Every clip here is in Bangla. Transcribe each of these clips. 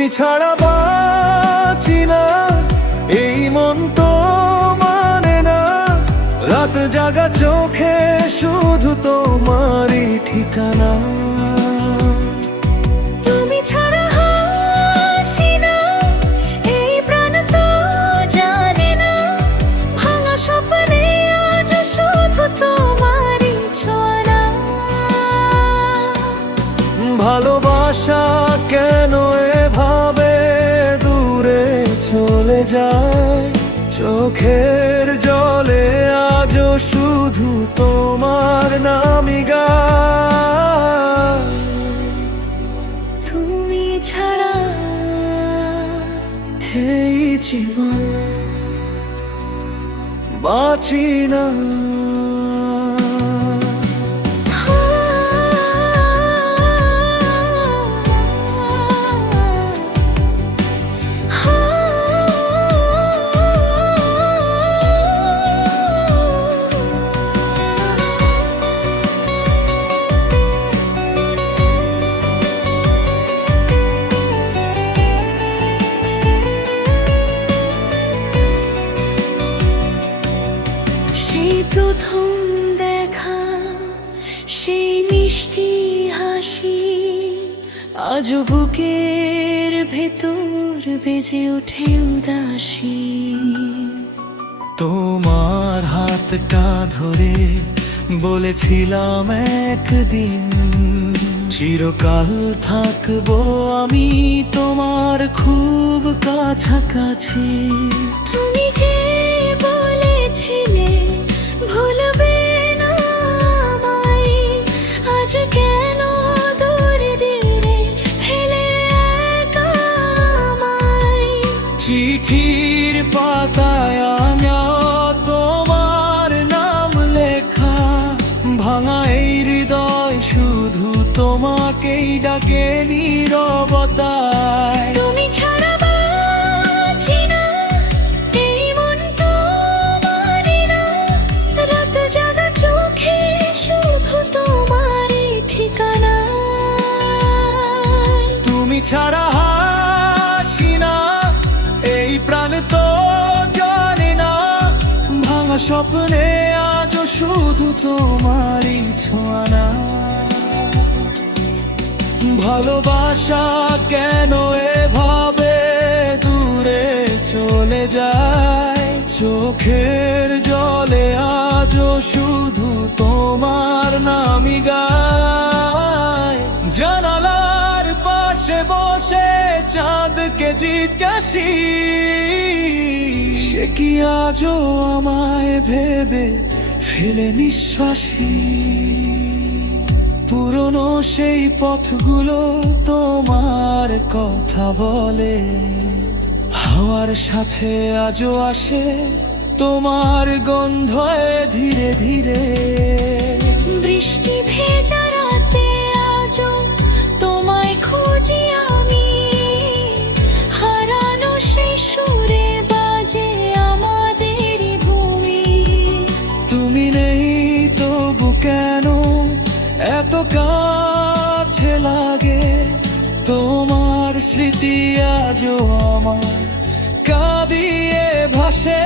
তুমি ছাড়া বাঁচি না, এই মন তো মানে না। রাত জাগা চোখে শুধু তোমারই ঠিকানা। তুমি ছাড়া হাসি না, এই প্রাণ তো জানে না। ভাঙা স্বপ্নে আজ শুধু তোমারই ছোঁয়া। ভালোবাসা কেন এভাবে দূরে চলে যায়? চোখের জলে আজও শুধু তোমার নামই গায়। তুমি ছাড়া এই জীবন বাঁচি না। সেই প্রথম দেখা, সেই মিষ্টি হাসি আজ বুকের ভেতর বেজে ওঠে উদাসী। তোমার হাতটা ধরে বলেছিলাম একদিন চিরকাল থাকবো আমি তোমার খুব কাছাকাছি। তুমি যে বলেছিলে ভুলবে না আমায়, আজ কেন দূরে দূরে ফেলে একা আমায়? চিঠির পাতায় আনা তোমার নাম লেখা, ভাঙা এই হৃদয় শুধু তোমাকেই ডাকে নীরবতায়। তুমি ছাড়া বাঁচি না, এই মন তো মানে না। রাত জাগা চোখে শুধু তোমারই ঠিকানা। তুমি ছাড়া হাসি না, এই প্রাণ তো জানে না। ভাঙা স্বপ্নে আজও শুধু তোমারই ছোঁয়া। ভালোবাসা কেন এভাবে দূরে চলে যায়? চোখের জলে আজও শুধু তোমার নামই গায়। জানালার পাশে বসে চাঁদকে জিজ্ঞাসি, সে কি আজও আমায় ভেবে ফেলে নিঃশ্বাসী? পুরনো সেই পথগুলো তোমার কথা বলে, হাওয়ার সাথে আজও আসে তোমার গন্ধ ধীরে ধীরে। বৃষ্টি ভেজা রাতে আজও তোমায় খুঁজি আমি, হারানো সেই সুরে বাজে আমাদের ভূমি। তুমি নেই তবু কেন এত কাছে লাগে? তোমার স্মৃতি আজও আমার কাঁদিয়ে ভাসে।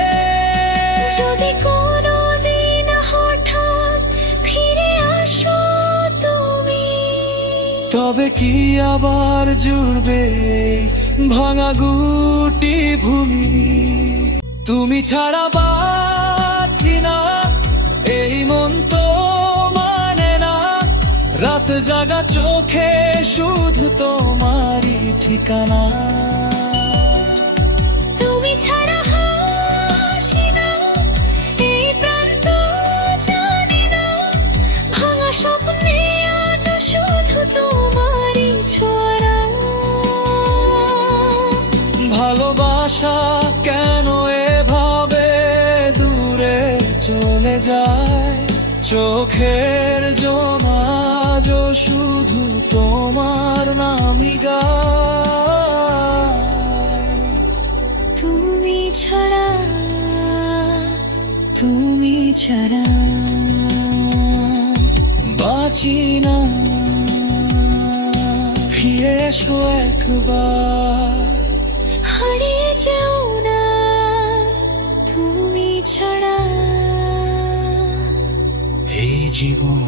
যদি কোনোদিন হঠাৎ ফিরে আসো তুমি, তবে কি আবার জুড়বে এই ভাঙা গুটি ভূমি? তুমি ছাড়া বাঁচি না, এই মন তো মানে না। রাত জাগা চোখে শুধু তোমারই ঠিকানা। তুমি ছাড়া হাসি না, এই প্রাণ তো জানে না। ভাঙা স্বপ্নে আজ শুধু তোমারই ছোঁয়া। ভালোবাসা কেন এভাবে দূরে চলে যায়? চোখের জোনাজ শুধু তোমার নামই গায়। তুমি ছাড়া, তুমি ছাড়া বাঁচি না। ফিরে এসো একবার, হারিয়ে যেও না তুমি ছাড়া। এই জীবন